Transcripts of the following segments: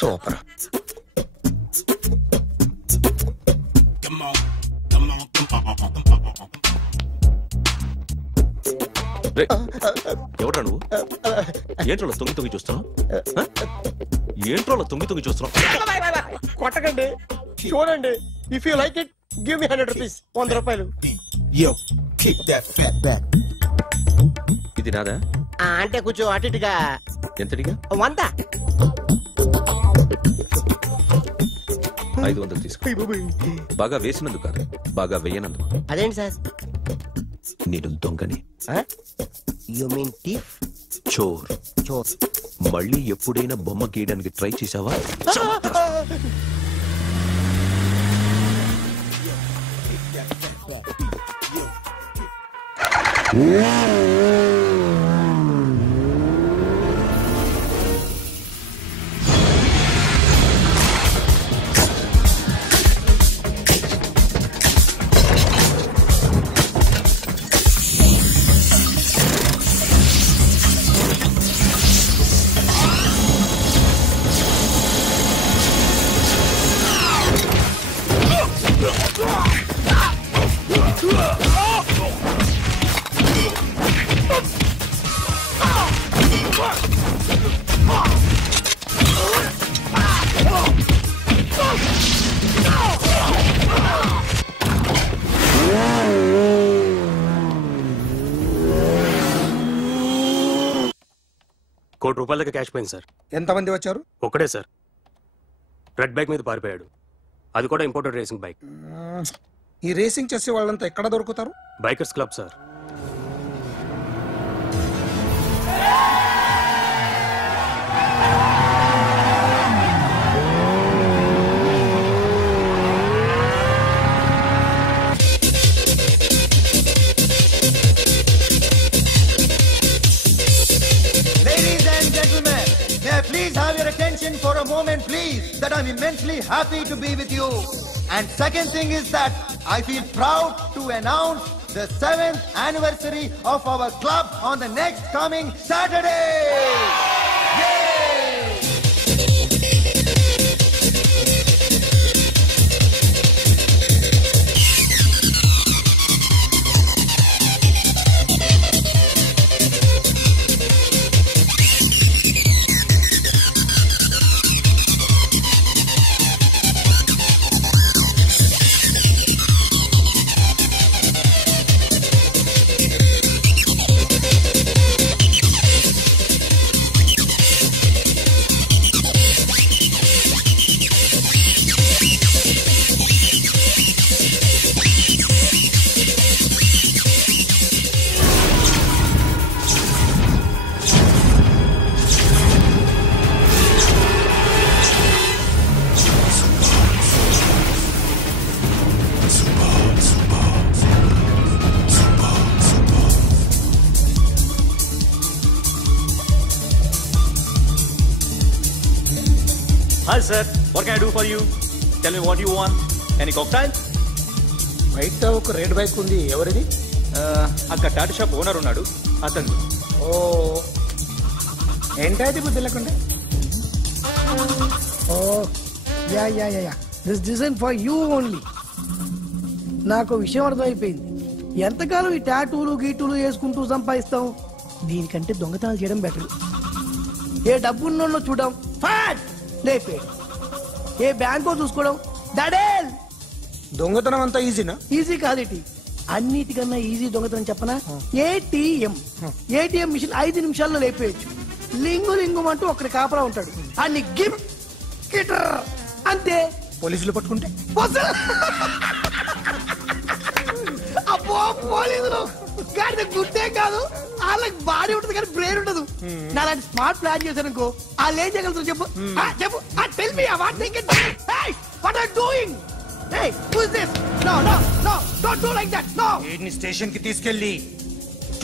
Super. ఎవడ్రా నువ్వు? ఏంట్రోలో తొంగి తొంగి చూస్తున్నావు? ఏంట్రోలో తొంగి తొంగి చూస్తున్నావు? కొట్టకండి, చూడండి. If you like it give me 100 rupees. 100 రూపాయలు. ఇది నాదా? అంటే కొంచెం అటు ఇటుగా. ఎంతడిగా? 100. 500 తీసుకో. బాగా వేసినందుకు కాదు, బాగా వేయనందుకు. అదేంటి సార్? నేను దొంగని. You mean thief? చోర్. చోర్. మళ్ళీ ఎప్పుడైనా బొమ్మ గీయడానికి ట్రై చేసావా? ₹1 కోటి క్యాష్ పోయింది సార్. ఎంతమంది వచ్చారు? ఒక్కడే సార్. రెడ్ బైక్ మీద పారిపోయాడు. అది కూడా ఇంపోర్టెడ్ రేసింగ్ బైక్. ఈ రేసింగ్ చేసే వాళ్ళంతా ఎక్కడ దొరుకుతారు? Bikers club sir. Please have your attention for a moment, please, that I'm immensely happy to be with you. And second thing is that I feel proud to announce the 7th anniversary of our club on the next coming Saturday. Yay! Hi sir, what can I do for you? Tell me what you want. Any cocktail? బయట ఒక red bike ఉంది, ఎవరిది? అక్కడ Tata shop owner ఉన్నాడు, అతను. ఓ ఏంటది బుద్ధి లేకుండా? Oh yeah yeah yeah yeah this design for you only. నాకు విషయం అర్థమైపోయింది. ఎంతకాలం ఈ టాటూలు గీటూలు వేసుకుంటూ సంపాదిస్తాం? దీనికంటే దొంగతనాలు చేయడం బెటర్. ఏ డబ్బున్నోళ్ళు చూడడం ఫాట్ లేపే, ఏ బ్యాంకో చూసుకోవడం దడేల్. దొంగతనం అంతా ఈజీనా? ఈజీ కాదేటి, అన్నిటికన్నా ఈజీ దొంగతనం చెప్పనా? ఏటీఎం. ఏటీఎం మిషన్ 5 నిమిషాల్లో లేపేయచ్చు. లింగు లింగు అంటూ ఒకటి కాపలా ఉంటాడు, అన్ని గిమ్ గిటర్ అంతే. పోలీసులు పట్టుకుంటే అబ్బో పోలీసులు గాడి గుడ్డే కాదు, వాళ్ళకి బాడీ ఉంటుంది కానీ బ్రెయిన్ ఉండదు. నాలాంటి స్మార్ట్ ప్లాన్ చేశానుకో వాళ్ళు ఏం చేయగలుగుతారు చెప్పు? చెప్పు, tell me what they can do. Hey what are doing? Hey who is this? No no no don't do like that. No, వీడిని స్టేషన్ కి తీసుకెళ్ళి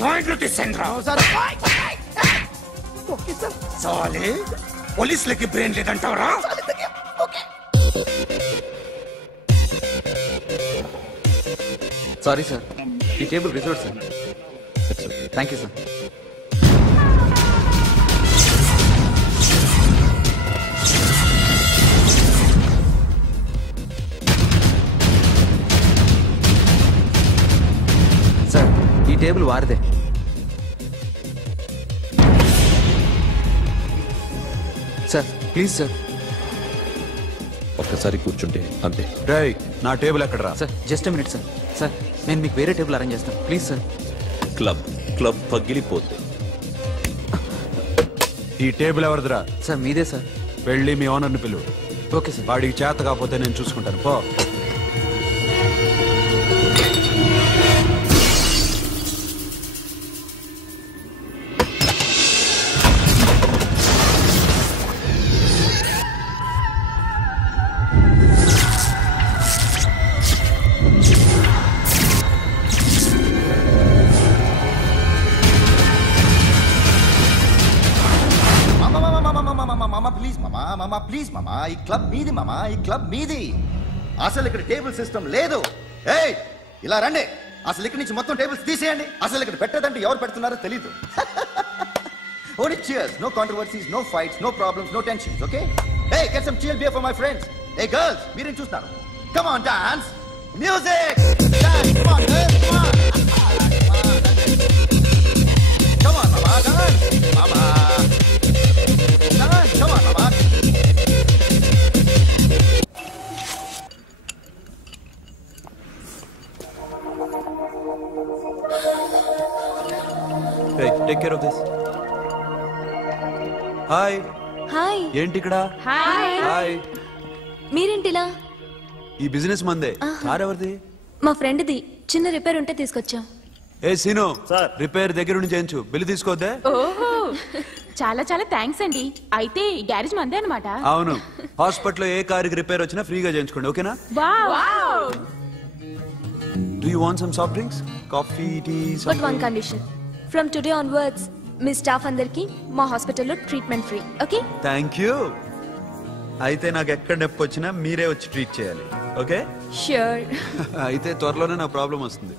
జాయింట్లు తీసేంద్రా. Sir okay sir. సాలే పోలీసులకి బ్రెయిన్ లేదంటావరా? ఓకే సారీ సార్, ఈ table reserve sir. Thank you sir. ఈ టేబుల్ వారిదే. Sir please sir. ఒక్కసారి కూర్చుంటే అంతే. రేయ్, నా టేబుల్ ఎక్కడరా? Sir just minute sir. Sir నేను మీకు వేరే టేబుల్ అరేంజ్ చేస్తాను ప్లీజ్ సార్. క్లబ్ పగిలిపోతే. ఈ టేబుల్ ఎవరిదిరా? సార్ మీదే సార్. వెళ్ళి మీ ఓనర్ని పిలువు. Okay sir. వాడికి చేత కాకపోతే నేను చూసుకుంటాను. పో. ప్లీజ్ మామా, ఈ క్లబ్ మీది మామా, ఈ క్లబ్ మీది. అసలు ఇక్కడ టేబుల్ సిస్టమ్ లేదు. ఏయ్ ఇలా రండి. అసలు ఇక్కడ నుంచి మొత్తం టేబుల్స్ తీసేయండి. అసలు ఇక్కడ పెట్టదంటే ఎవరు పెడుతున్నారో తెలీదు. Only cheers, no controversies, no fights, no problems, no tensions, okay? Hey, get some chill beer for my friends. Hey girls, మీరేం చూస్తున్నారు? Come on, dance. Music. Dance, come on, girls, come on. Come on, mama, dance. Mama. Dance, come on, mama. Hey, take care of this. Hi. Hi. ఏంటి ఇక్కడ? Hi. మీరేంటిలా? ఈ business మందే. Car ఎవరిది? మా ఫ్రెండ్ది. చిన్న repair ఉంటే తీసుకొచ్చా. ఏ సీను, రిపేర్ దగ్గర నుంచి చేయించు. బిల్లు తీసుకోవద్దే? ఓహో, చాలా చాలా థ్యాంక్స్ అండి. అయితే ఈ గ్యారేజ్ మందే అన్నమాట. అవును. హాస్పిటల్లో ఏ కారుకి రిపేర్ వచ్చినా ఫ్రీగా చేయించుకోండి, ఓకేనా? Wow. Do you want some soft drinks? Coffee, tea, something? But one condition. From today onwards, me staff అందరికి మా హాస్పిటల్లో treatment free. Okay? Thank you. అయితే నాకు ఎక్కడ నొప్పి వచ్చినా మీరే వచ్చి ట్రీట్ చేయాలి, ఓకే? ష్యూర్. అయితే త్వరలోనే నా ప్రాబ్లం వస్తుంది.